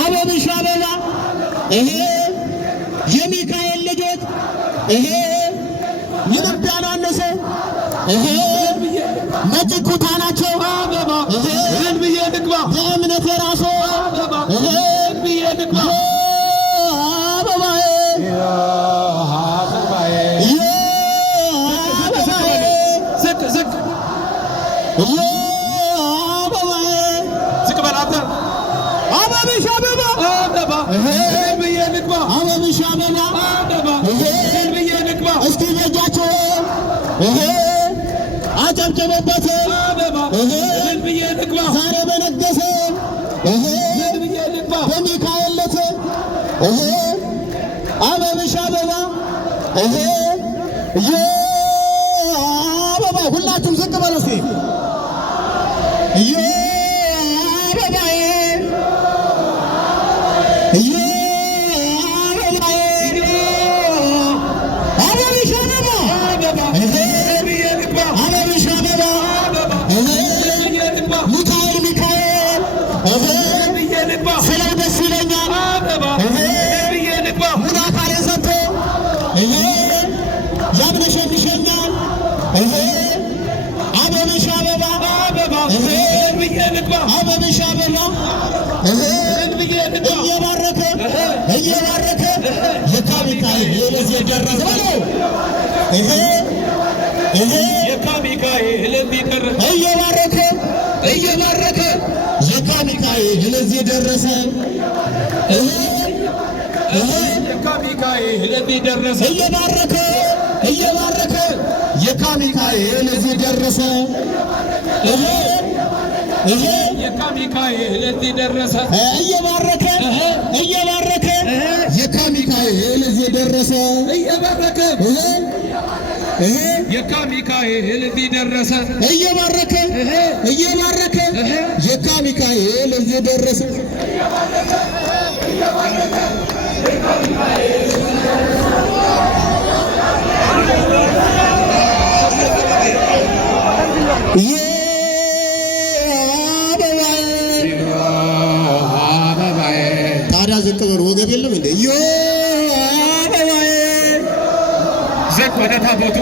አበብሽ አበባ የሚካኤል ልጆች ይልዳና አነሰ መጥቁታ ናቸው ብዬ ልግባ በእምነት የራሱ ብዬ ልግባ እስቲ በጃቸው አጨብጨበበት ዛሬ በነገሰ በሚካኤል ዕለት አበብሽ አበባ አበባ ሁላችሁም ዝቅ በሉ እስቲ እየባረከ የካሚካኤል ለዚህ ደረሰ የካሚካኤል ለዚህ ደረሰ እየባረከ የካሚካኤል ለዚህ ደረሰ የካሚካኤል ለዚህ ደረሰ እየባረከ የካሚካኤል ለዚህ ደረሰ የካሚካኤል ለዚህ ደረሰ እየባረከ የካሚካኤል ለዚህ ደረሰ የካሚካኤል ለዚህ ደረሰ እየባረከ የካሚካኤል ለዚህ ደረሰ ታዲያ ዝቅ በሉ ወገብ የለም እንዴ ዝቅ ወደ ታቦቱ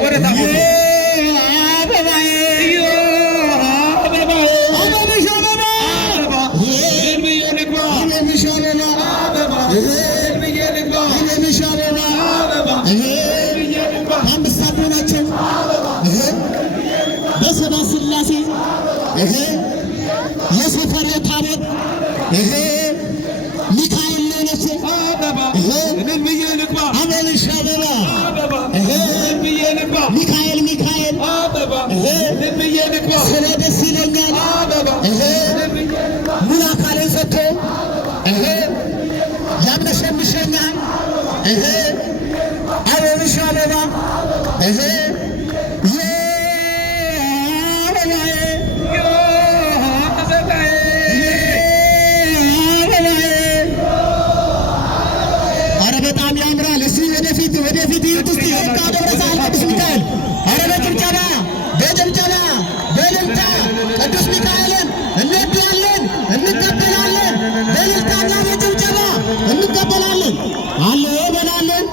በሰባ ስላሴ የሰፈሬ ታቦት ሚካኤል ነች ብዬ ልግባ አበብሽ አበባ ሚካኤል ብዬ ልግባ ስለ ደስ ይለኛል ሙሉ አካሌን ሰጥቶ ያምነሸምሸኛል አበብሽ አበባ ወደፊት ይውጥ እስቲ ወጣ ደብረሳል ቅዱስ ሚካኤል አረ በጭብጨባ በእልልታ ቅዱስ ሚካኤልን እንወዳለን እንቀበላለን በእልልታና በጭብጨባ እንቀበላለን አለ በላለን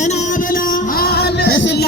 ቀና ብላ በስላ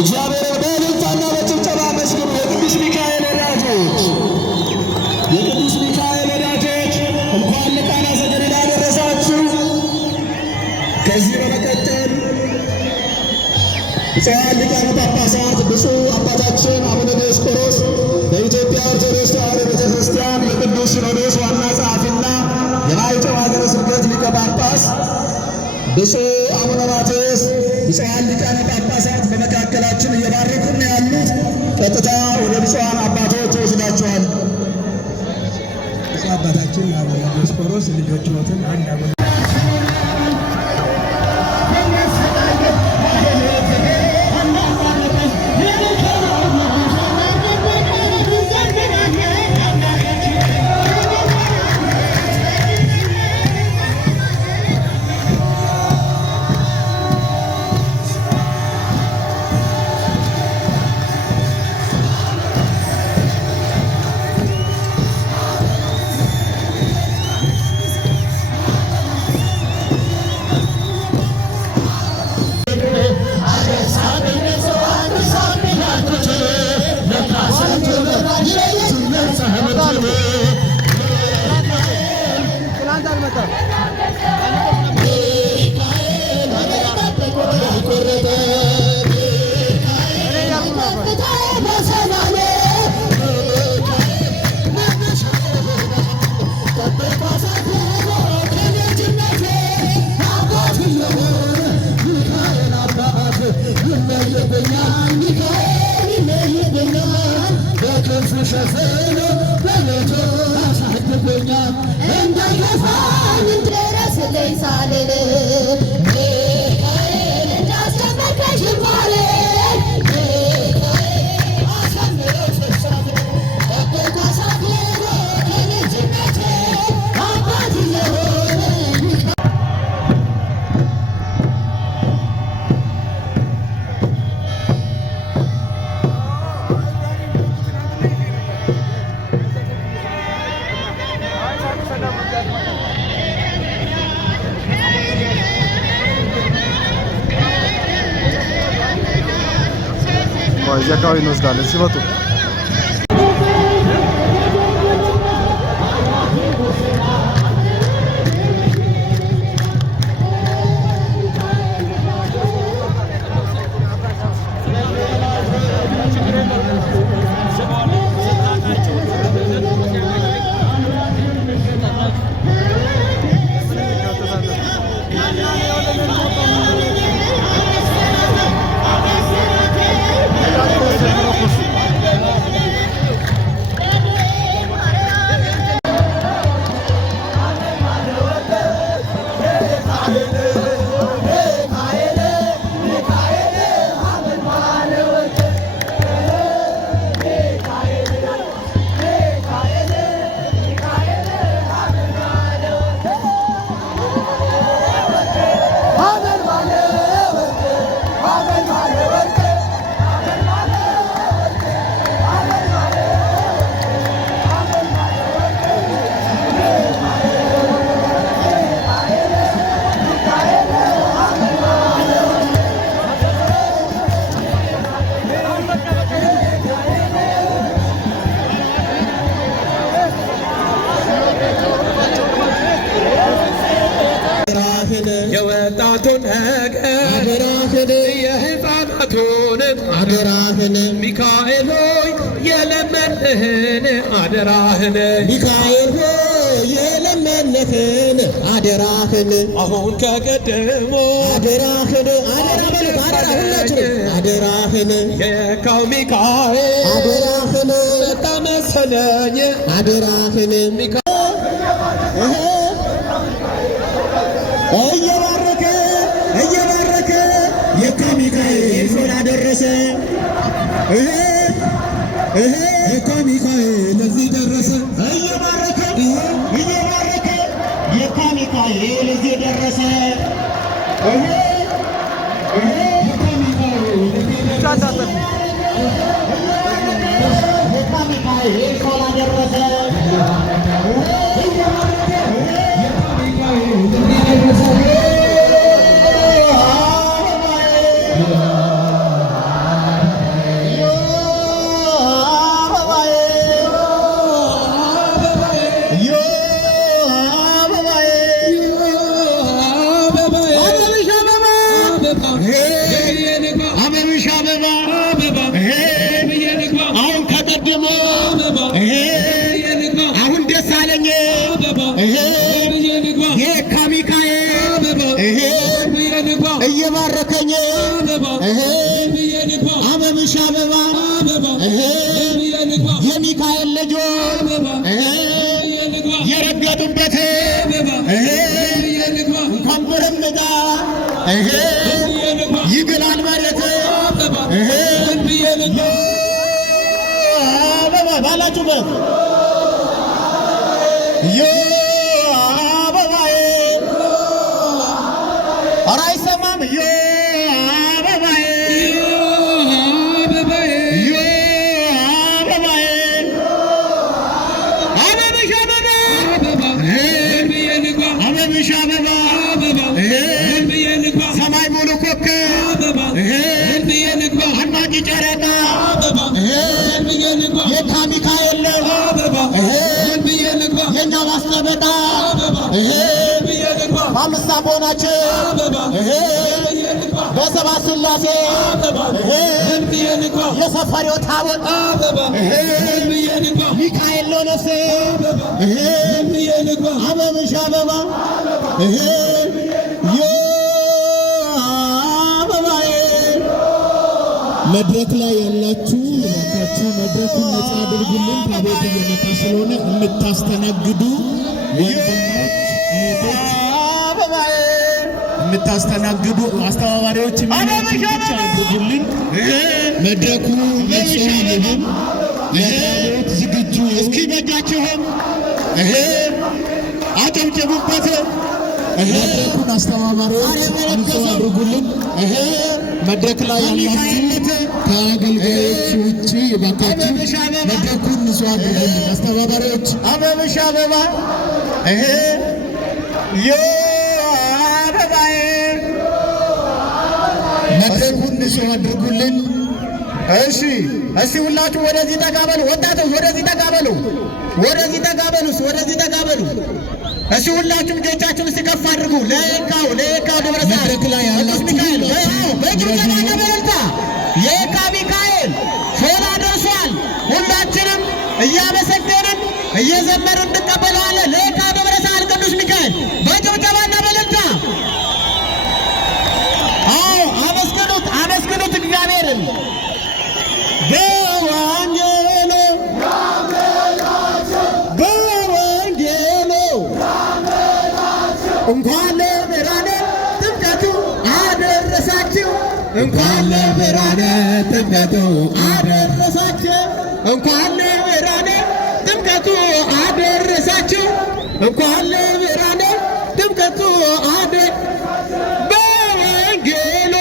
እግዚአብሔር በእልልታና በጭብጨባ መስግኑ። የቅዱስ ሚካኤል ወዳጆች፣ የቅዱስ ሚካኤል ወዳጆች እንኳን ለቃና ዘገሊላ አደረሳችሁ። ከዚህ በመቀጠል ብፁዓን ሊቃነ ጳጳሳት ብፁዕ አባታችን አቡነ ዲዮስቆሮስ በኢትዮጵያ ኦርቶዶክስ ተዋሕዶ ቤተ ክርስቲያን የቅዱስ ሲኖዶስ ዋና ጸሐፊና የማይጨው ሀገረ ስብከት ሊቀ ጳጳስ ብፁዕ አቡነ ማቴዎስ ብፁዓን ሊቃነ ጳጳሳት በመካከላችን እየባረኩን ያሉት። ቀጥታ ወደ ብፁዓን አባቶች ወስዳቸዋል። ብፁዕ አባታችን አቡነ ዲዮስቆሮስ ልጆችዎትን አንድ አቡነ እዚህ አካባቢ እንወስዳለን ሲመጡ። የወጣቱን ነገር የሕፃናቱን አደራህን ሚካኤል ሆይ የለመንህን አደራህን ሚካኤል ሆይ የለመንህን አደራህን አሁን ከቀደሞ አደራህን አደራህን የካው ሚካኤል አደራህን መጣ መሰለኝ አደራህን እየባረከ የካ ሚካኤል ስላደረሰ የካ ሚካኤል ለዚህ ደረሰ። እየባረከ የካ ሚካኤል እዚህ ደረሰ። የካ ሚካኤል ስላደረሰ አሁን ከቀደሞ አሁን ደስ አለኝ የካ ሚካኤል እየባረከኝ አበብሽ አበባ የሚካኤል ልጆ የረገጡበት እንኳን በረምዳ ይግላል ማለት አበባ ባላችሁበት አበባዬ ኧረ አይሰማም አበባዬ አበብሽ አበባ ሰማይ ሙሉ ኮከብ አድማቂ ጨረቃ የካ ሚካኤል የእኛ ማስጠበጣ በአምስት አቦናችን በሰባት ሥላሴ የሰፈሬው ታቦት ሚካኤል ነው ነፍሴ አበብሽ አበባ አበባዬ መድረክ ላይ ያላችሁ እባካችሁ መድረኩን ነፃ አድርጉልን። ታቦት እየመጣ ስለሆነ የምታስተናግዱ ወንድሞች እህቶች፣ የምታስተናግዱ አስተባባሪዎች ብቻ አድርጉልን። መድረኩ ንጹህ ይሁን። ለታቦት ዝግጁ እስኪ በጃችሁም አጨብጭቡበት። መድረኩን አስተባባሪዎች ንጹህ አድርጉልን። መድረክ ላይ ያላችሁ ከአገልጋዮች ውጭ እባካችሁ መድረኩን ንጹህ አድርጉልን። አስተባባሪዎች አበብሽ አበባ አበባዬ መድረኩን ንጹህ አድርጉልን። እሺ እስቲ ሁላችሁ ወደዚህ ተጋበሉ። ወጣቶች ወደዚህ ተጋበሉ። ወደዚህ ተጋበሉ። ወደዚህ ተጋበሉ። እሺ ሁላችሁም እጆቻችሁን እስቲ ከፍ አድርጉ። ለየካው ደብረ ሰዓት ቅዱስ ሚካኤል በጭብጨባ በእልልታ የካ ሚካኤል ሾላ ደርሷል። ሁላችንም እያመሰገንን እየዘመርን እንቀበለዋለን። ለየካ ደብረ ሰዓት ቅዱስ ሚካኤል በጭብጨባና በእልልታ አመስግኑት እግዚአብሔርን። በወንጌሉ እንኳን ለብርሃነ ጥምቀቱ አደረሳችሁ። እንኳን ለብርሃነ ጥምቀቱ አደረሳችሁ። እንኳን ለብርሃነ ጥምቀቱ አደረሳችሁ። እንኳን ለብርሃነ ጥምቀቱ በወንጌሉ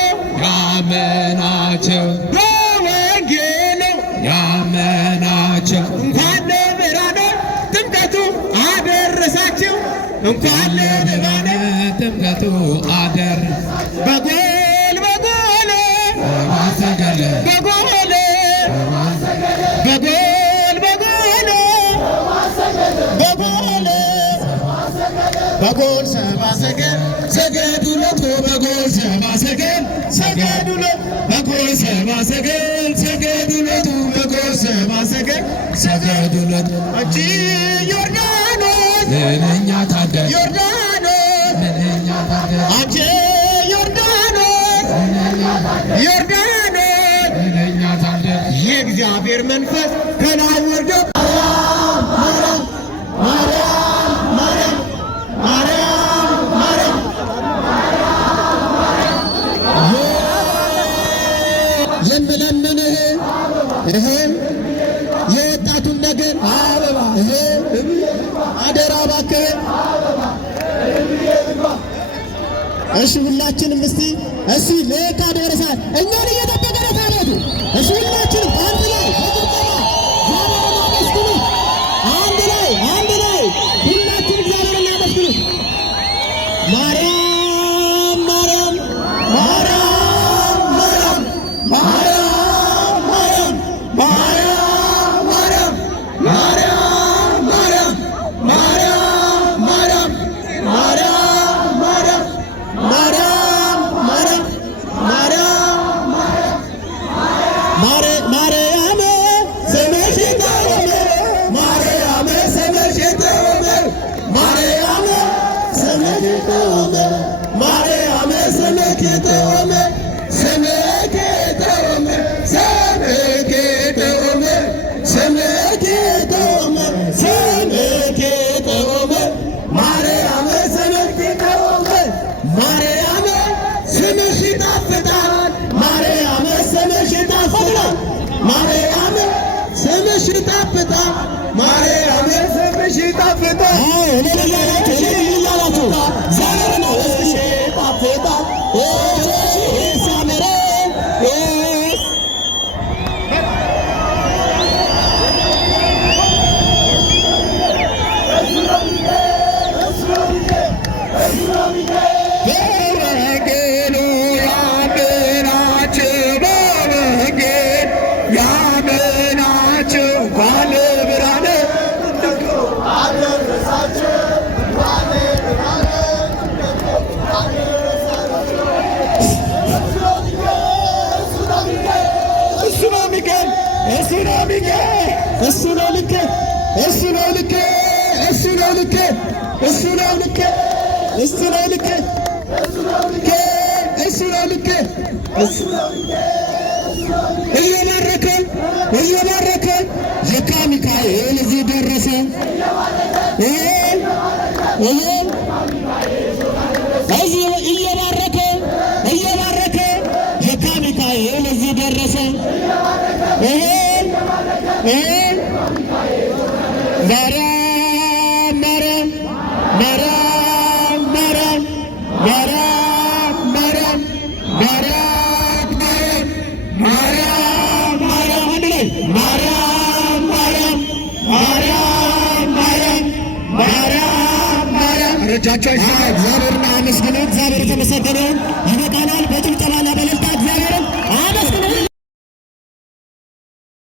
ያመናችሁ በወንጌሉ ያመናችሁ እንኳን ለብርሃነ ጥምቀቱ አደረሳችሁ። እንኳን ለብርሃነ ጥምቀቱ በጎል ሰባ ሰገል ሰገዱለት በጎል ሰባ ሰገል ሰገዱለት በጎል ሰባ ሰገል ሰገዱለት በጎል ሰባ ሰገል ሰገዱለት አንቺ ዮርዳኖስ ምንኛ ታደል ዮርዳኖስ ምንኛ ታደል አንቺ ዮርዳኖስ ምንኛ ታደል የእግዚአብሔር መንፈስ ከላይ ወርዶ ይሄም የወጣቱን ነገር አበባ ይሄ አደራ እባክህ። እሺ ሁላችንም እስቲ ለየካ ደብረ ሰዓት እኛን እየጠበቀ ነው ታዲያ። እሺ ሁላችንም አንድ ላይ በጭብጨባ እግዚአብሔርን አመስግኑ። አንድ ላይ ሁላችንም እግዚአብሔርን አመስግኑ። ማርያም ማርያም ማርያም ማርያም ማርያም እየባረከ የካ ሚካኤል እዚህ ደረሰ። እየባረከ የካ ሚካኤል እዚህ ደረሰ። እጃቸው እግዚአብሔርን አመስግኑ። እግዚአብሔር የተመሰገነ ይሁን።